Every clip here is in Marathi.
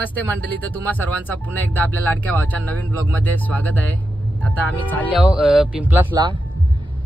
नमस्ते मंडळी, तर तुम्हा सर्वांचा पुन्हा एकदा आपल्या लाडक्या भावाच्या नवीन ब्लॉग मध्ये स्वागत आहे। आता आम्ही चालले आहो पिंपलासला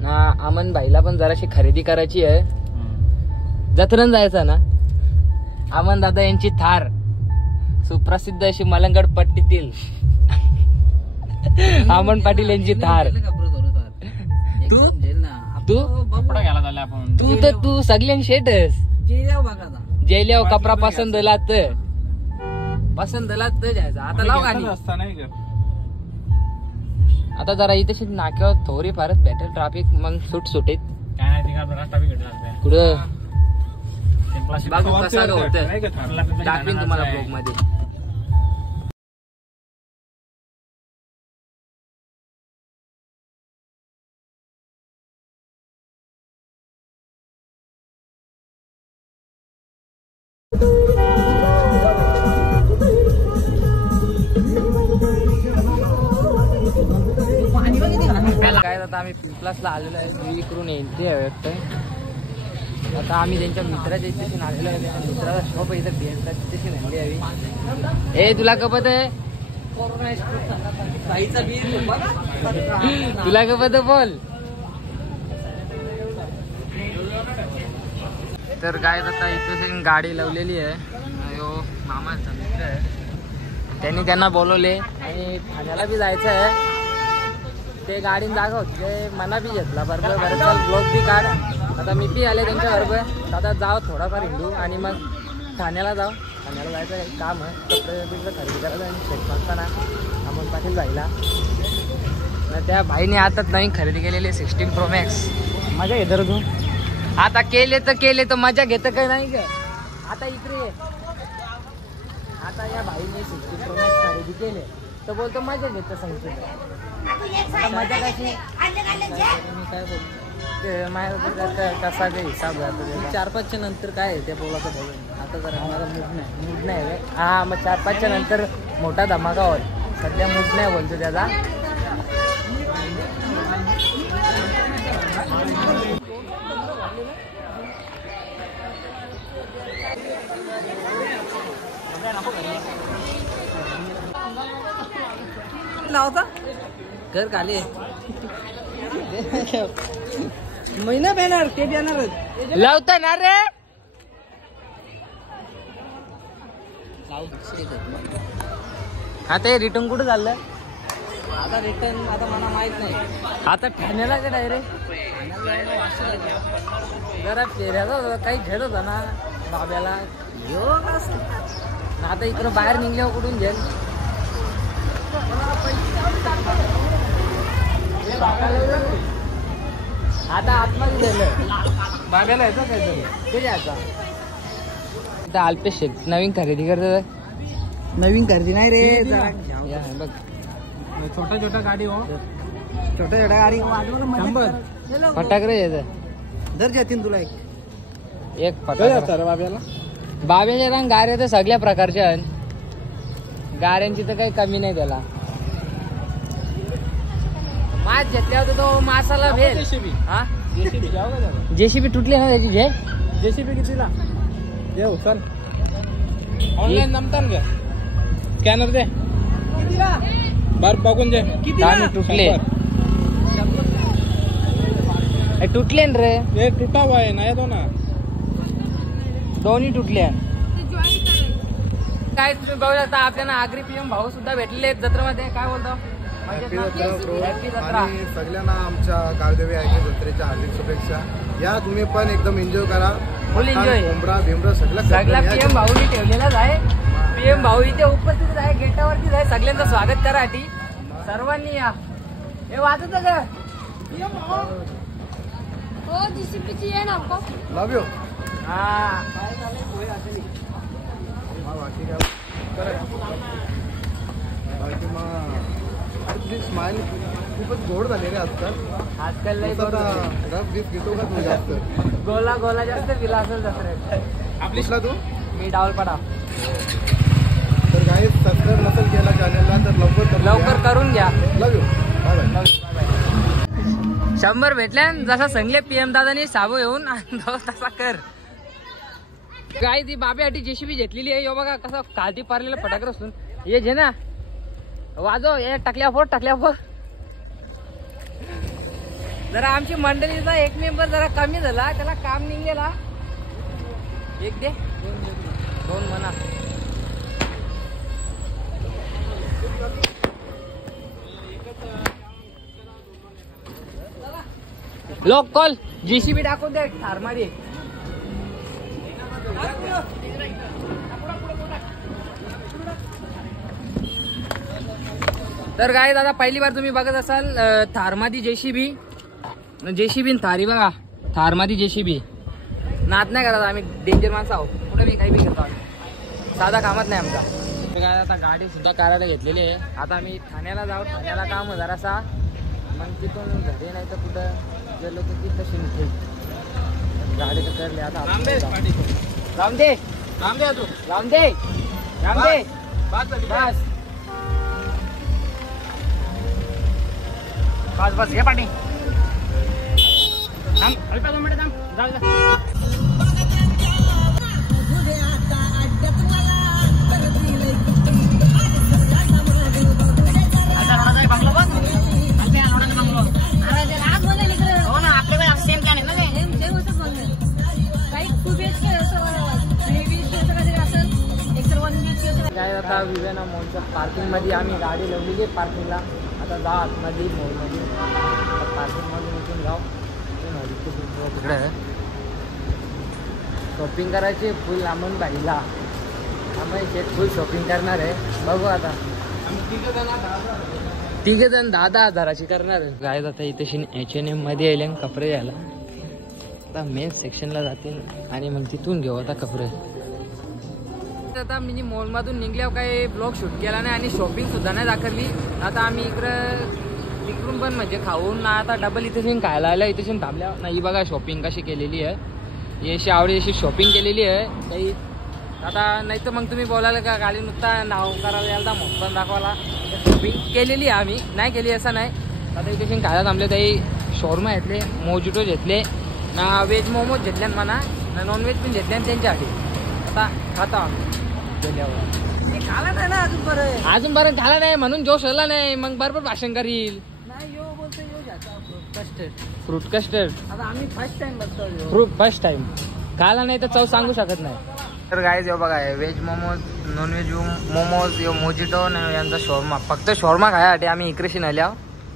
ना, आमन भाईला पण जराशी खरेदी करायची आहे। जत्रण जायचं ना, आमन दादा यांची थार सुप्रसिद्ध अशी मलंगड पट्टीतील आमन पाटील यांची थार। तू सगळ्यां शेटस जयल्याव कपडा पसंत झाला तर जायचा। आता लाव गाणी आता जरा इथे नाक्यावर थोडी फारच भेटेल ट्रॅफिक, मग सुटसुटीत कुठं कसा होतं दाखवीन तुम्हाला ब्लॉग मध्ये। काय आता आम्ही पिंपलासला आलेलो आहे, करून एंट्री आहे वाटतं। आता आम्ही त्यांच्या मित्राच्या स्टेशन आलेलो आहे, त्यांच्या मित्राचा शॉप आहे इथं बियांचा स्टेशन आणली हवी। ए तुला कपत आहे, तुला कपत बोल। तर काय आता इथे गाडी लावलेली आहे, यो मामाचा मित्र आहे, त्यांनी त्यांना बोलवले आणि ठाण्याला बी जायचं आहे। ते गाडीने जागा होते, मना बी घेतला बरोबर बरं, चल ब्लॉग बी काढ। आता मी बी आले त्यांच्या बरोबर, आता जाऊ थोडाफार हिंडू आणि मग ठाण्याला जाऊ। ठाण्याला जायचं काही काम आहे, कपडे बिपडे खरेदी करायचं आणि शेट मागताना अमोल पाटील जायला ना। त्या भाईने आता नवीन खरेदी केलेली 16 Pro Max। मजा घेतो तू आता, केले तर मजा घेतं काय नाही का। आता इकडे आता या भाईने 16 Pro Max खरेदी केले तर बोलतो मजा घेतं सांगतो। मजा कशी काय बोलतो माझ्या कसा काही हिसाब 4-5च्या नंतर काय आहे ते बोलायचं बोलून। आता जरा मला मूड नाही हा, मग 4-5च्या नंतर मोठा धमाका होईल, सध्या मूड नाही बोलतो त्याचा। लावता कर खाली महिना बॅनर ते बॅनर लावता ना रे। आता हे रिटर्न कुठं चाललं? आता रिटर्न आता मला माहित नाही, आता ठाण्याला का डायरेक्ट जरा फेऱ्याचा काही घेत होता ना बाब्याला आता इकडं बाहेर निघल्यावर कुठून घेल? आता आतमध्ये बाब्याला येतो काय ते जायचा। आता अल्पेश नवीन खरेदी करत, नवीन खरेदी नाही रे बघ, छोटा गाडी हो, छोटा गाडी फटाकडे यायचं दर जातील तुला एक फटाकडा बाब्याला। बाब्याच्या रंग गाड्या तर सगळ्या प्रकारच्या गाड्यांची तर काही कमी नाही त्याला। मास घेतल्यावर तो मासाला भेल हा, जेसीबी तुटली ना त्याची। जेसीबी कितीला देऊ? चल ऑनलाईन नमतान घ्या, स्कॅनर दे बार बघून दे किती तुटले। तुटले रे, हे तुटा हुआ है ना, दोन दोन्ही तुटले। काय तुम्ही बघू शकता आपल्याला आगरी पीएम भाऊ सुद्धा भेटलेले आहेत जत्रेमध्ये। काय बोलतो? आणि सगळ्यांना आमच्या गावदेवी आयटी जत्रेच्या हार्दिक शुभेच्छा। या तुम्ही पण एकदम एन्जॉय करा, फुल एन्जॉय। भीमरा सगळं पीएम भाऊनी ठेवलेलाच आहे, पीएम भाऊ इथे उपस्थित आहे, गेटावरतीच आहे। सगळ्यांचं स्वागत करासाठी सर्वांनी या। हे वाचत का लव यू हा स्माइल खूपच गोड झाले रे आजकाल लई रफ गिफ्ट घेतो का तू जास्त? गोला जास्त दिला असेल जत्रेत। आपलीला तू मी डावलपाडा। तर गाईस सबस्क्राईब नसेल केला चॅनलला तर लवकर करून घ्या। लव यू, बाय बाय। 100 भेटल्या जसा संगले पीएम दादानी साबू येऊन तसा कर। काय ती बाब्यासाठी जेसीबी घेतलेली आहे. बघा कसं कालती पारलेलं फटाकर असून ये जे ना वाजव हे टाकल्या फोड. जरा आमची मंडळीचा एक मेंबर जरा कमी झाला, त्याला काम निघेला. एक दे दोन म्हणा. लोक कॉल जेसीबी टाकून दे ठार मध्ये. तर काय दादा पहिली बार तुम्ही बघत असाल थारमादी जेसीबी थारी बघा. थारमादी जेसीबी नाद नाही करत आम्ही, डेंजर माणसं आहोत. कुठे बी काही बी करतो आम्ही, साधा कामच नाही आमचा. तर काय आता गाडी सुद्धा करायला घेतलेली आहे. आता आम्ही ठाण्याला जाऊ, ठाण्याला काम जरासा, मग तिथून घरी नाही तर कुठं गेलो तर ती तशी निघते गाडी. तर करली आता राम दे बस घे पाणी. काय आता विवेना मॉलच्या पार्किंग मध्ये आम्ही गाडी लावलेली आहे पार्किंगला. आता जा आतमध्ये मॉलमध्ये पार्किंग मध्ये निघून जाऊ. तिकडे शॉपिंग करायची फुल लांबून बाईला. आम्ही शेत फुल शॉपिंग करणार आहे. बघू आता तिघे जण 10,000 करणार आहे. काय आता इथे H&M मध्ये येईल कपडे घ्यायला. आता मेन सेक्शनला जातील आणि मग तिथून घेऊ आता कपडे. आता मी मॉलमधून निघल्यावर काही ब्लॉग शूट केला नाही आणि शॉपिंग सुद्धा नाही दाखवली. आता आम्ही इकडून पण म्हणजे खाऊन आता डबल इथे खायला आलं. इथे थांबल्या नाही. बघा शॉपिंग कशी केलेली आहे. अशी आवडी अशी शॉपिंग केलेली आहे काही. आता नाही तर मग तुम्ही बोलायला का गाडी नुसता नाव करायला यायला मग पण दाखवायला. शॉपिंग केलेली आहे आम्ही, नाही केली असं नाही. आता इथे खायला थांबले. काही शॉर्मा घेतले, मोजिटो घेतले, ना व्हेज मोमोज घेतले म्हणा, ना नॉनव्हेज पण घेतले त्यांच्यासाठी. आता खाता आम्ही गेल्यावर. खाला नाही ना अजून बरं खाला नाही म्हणून जोश आला नाही. मग बरोबर भाषण करील. फ्रूट कस्टर्ड आता आम्ही फर्स्ट टाइम खाला नाही तर चव सांगू शकत नाही. तर गाईज बघा veg momos, non veg momos, mojito यांचा शॉर्मा. फक्त शॉर्मा खायसाठी आम्ही इकडेशी आल्या,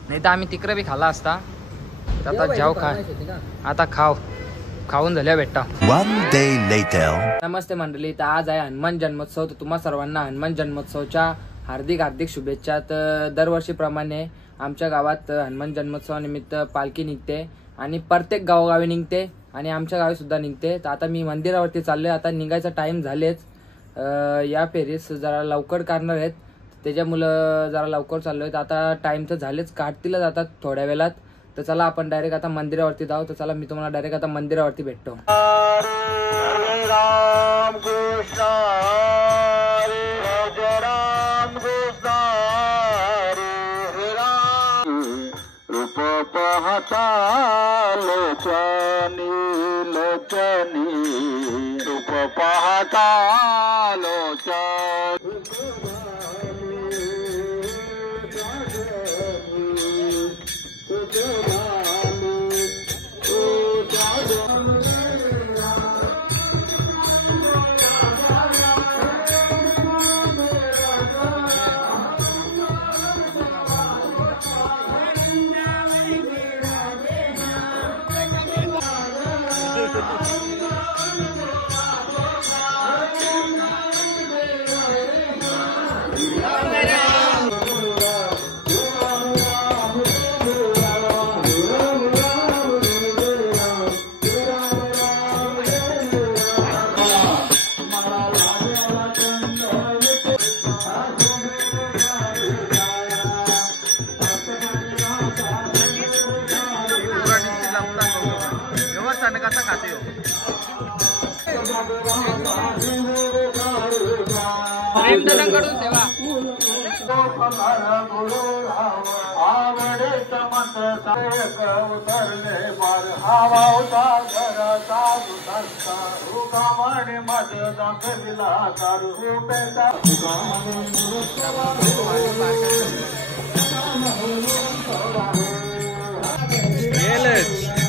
नाही तर आम्ही तिकडे बी खाला असता. आता जाऊ खा, आता खाऊन झाल्या भेटता. नमस्ते मंडळी. तर आज आहे हनुमान जन्मोत्सव. तर तुम्हा सर्वांना हनुमान जन्मोत्सवच्या हार्दिक शुभेच्छा. तर दरवर्षीप्रमाणे आमच्या गावात हनुमान जन्मोत्सवानिमित्त पालखी निघते आणि प्रत्येक गावोगावी निघते आणि आमच्या गावी सुद्धा निघते. तर आता मी मंदिरावरती चाललोय. आता निघायचा टाइम झालेच. या फेरीस जरा लवकर काढणार आहेत, त्याच्यामुळं जरा लवकर चाललोय. तर आता टाइम तर झालेच, काढतीलच आता थोड्या वेळात. तर चला आपण डायरेक्ट आता मंदिरावरती जाऊ. तर चला मी तुम्हाला डायरेक्ट आता मंदिरावरती भेटतो. राम कृष्ण राम कृष्ण रूप पाहता लोचनी रूप पाहता लोचनी. प्रेम सेवा उतरले पार हावावता घराचा दुसता रुकामाने मत दाखविला कारू रुपेचा गेलच